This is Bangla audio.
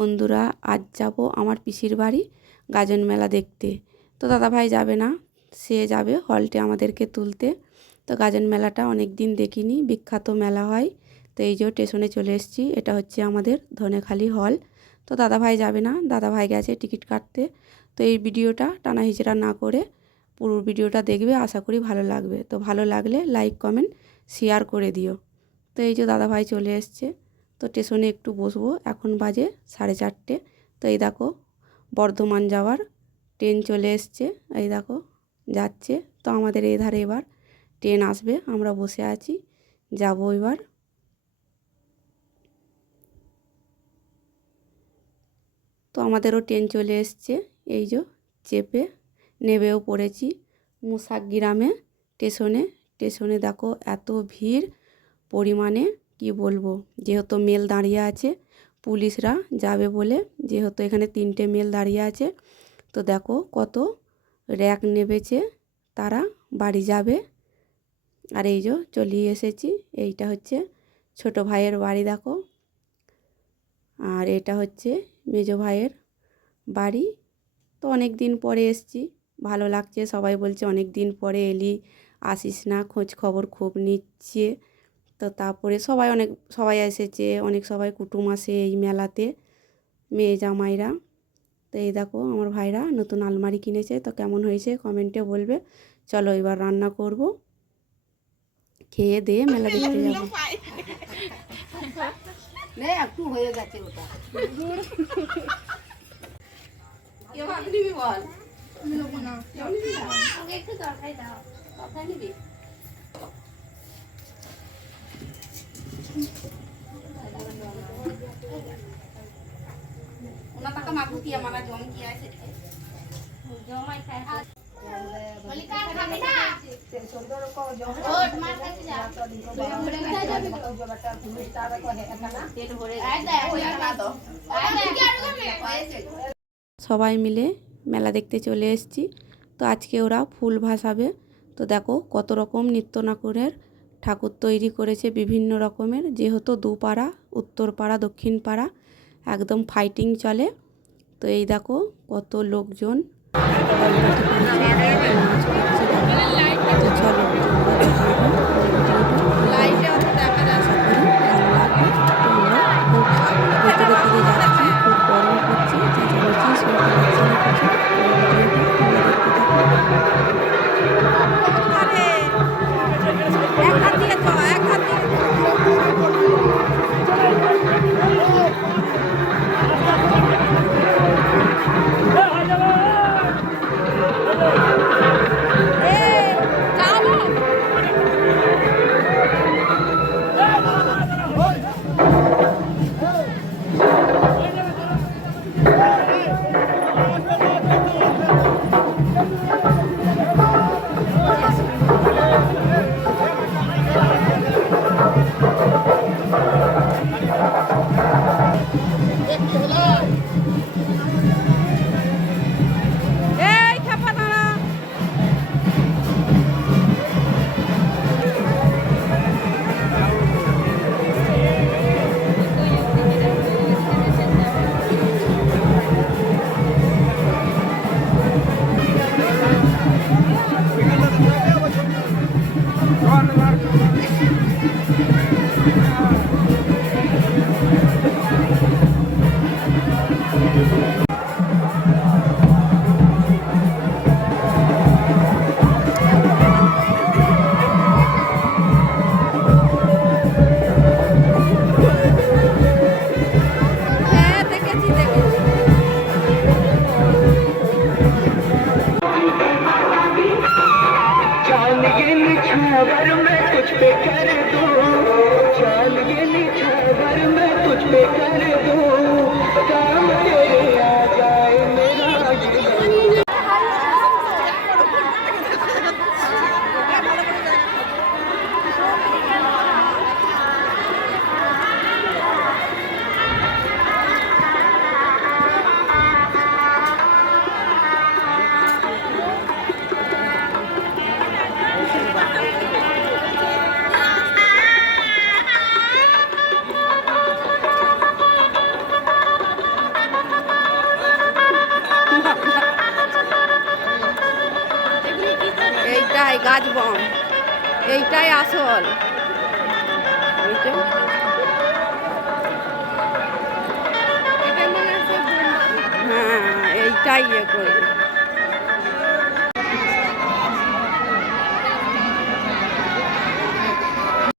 বন্ধুরা, আজ যাব আমার পিসির বাড়ি গাজন মেলা দেখতে। তো দাদাভাই যাবে না, সে যাবে হলটে আমাদেরকে তুলতে। তো গাজন মেলাটা অনেক দিন দেখিনি, বিখ্যাত মেলা হয়। তো এই যে স্টেশনে চলে এসেছি, এটা হচ্ছে আমাদের ধনেখালি হল। তো দাদাভাই যাবে না, দাদাভাই গেছে টিকিট কাটতে। তো এই ভিডিওটা টানা হিচড়া না করে পুরো ভিডিওটা দেখবে, আশা করি ভালো লাগবে। তো ভালো লাগলে লাইক কমেন্ট শেয়ার করে দিও। তো এই যে দাদাভাই চলে এসছে। তো স্টেশনে একটু বসবো, এখন বাজে 4:30। তো এই দেখো বর্ধমান যাওয়ার ট্রেন চলে এসছে, এই দেখো যাচ্ছে। তো আমাদের এই ধারে এবার ট্রেন আসবে, আমরা বসে আছি, যাব এবার। তো আমাদেরও ট্রেন চলে এসছে, এই যে চেপে নেবেও পড়েছি মুসাক গ্রামে স্টেশনে। স্টেশনে দেখো এত ভিড় পরিমাণে কি বলবো, যেহেতু মেল দাঁড়িয়ে আছে, পুলিশরা যাবে বলে, যেহেতু এখানে 3টে মেল দাঁড়িয়ে আছে। তো দেখো কত র্যাক নেবেছে, তারা বাড়ি যাবে। আর এই যে চলিয়ে এসেছি, এইটা হচ্ছে ছোট ভাইয়ের বাড়ি দেখো, আর এটা হচ্ছে মেজো ভাইয়ের বাড়ি। তো অনেক দিন পরে এসছি, ভালো লাগছে। সবাই বলছে অনেক দিন পরে এলি, আসিস না, খোঁজ খবর খুব নিচ্ছে। তো তারপরে সবাই এসেছে, অনেক সবাই কুটুম আসে এই মেলাতে, মেয়ে জামাইরা। তো এই দেখো আমার ভাইরা নতুন আলমারি কিনেছে, তো কেমন হয়েছে কমেন্টে বলবে। চলো এবার রান্না করব, খেয়ে দিয়ে মেলা দেখতে যাবো। একটু হয়ে গেছে ওটা। ওনা টাকা মাগু কি আমারা জম কি আছে জমাই খায় বলি কার খাবে না সুন্দর কো জম ছোট মার কাছে যা বলে কোথায় যাবে জবাটা তুমি তার কো হে এখানা তেল ভরে আয় দে ওই না তো সবাই মিলে মেলা দেখতে চলে এসেছি। তো আজকে ওরা ফুল ভাসাবে। তো দেখো কত রকম নিত্যনাকুরের ঠাকুর তৈরি করেছে, বিভিন্ন রকমের। যেহেতু দুপাড়া, উত্তর পাড়া দক্ষিণ পাড়া একদম ফাইটিং চলে। তো এই দেখো কত লোকজন চলো ভেতরের দিকে যাচ্ছি, খুব গরম করছে, চেঁচামেচি শুনতে পাচ্ছি না কিছু। এক হাত দিয়ে তো এক হাত দিয়ে निछावर मैं तुझ पे कर दूं, चाल ये निछावर मैं तुझ पे कर दूं, काम तेरे यार এইটাই গাছ বম, এইটাই আসল। এই যে। হ্যাঁ, এইটাই ইয়ে করবে।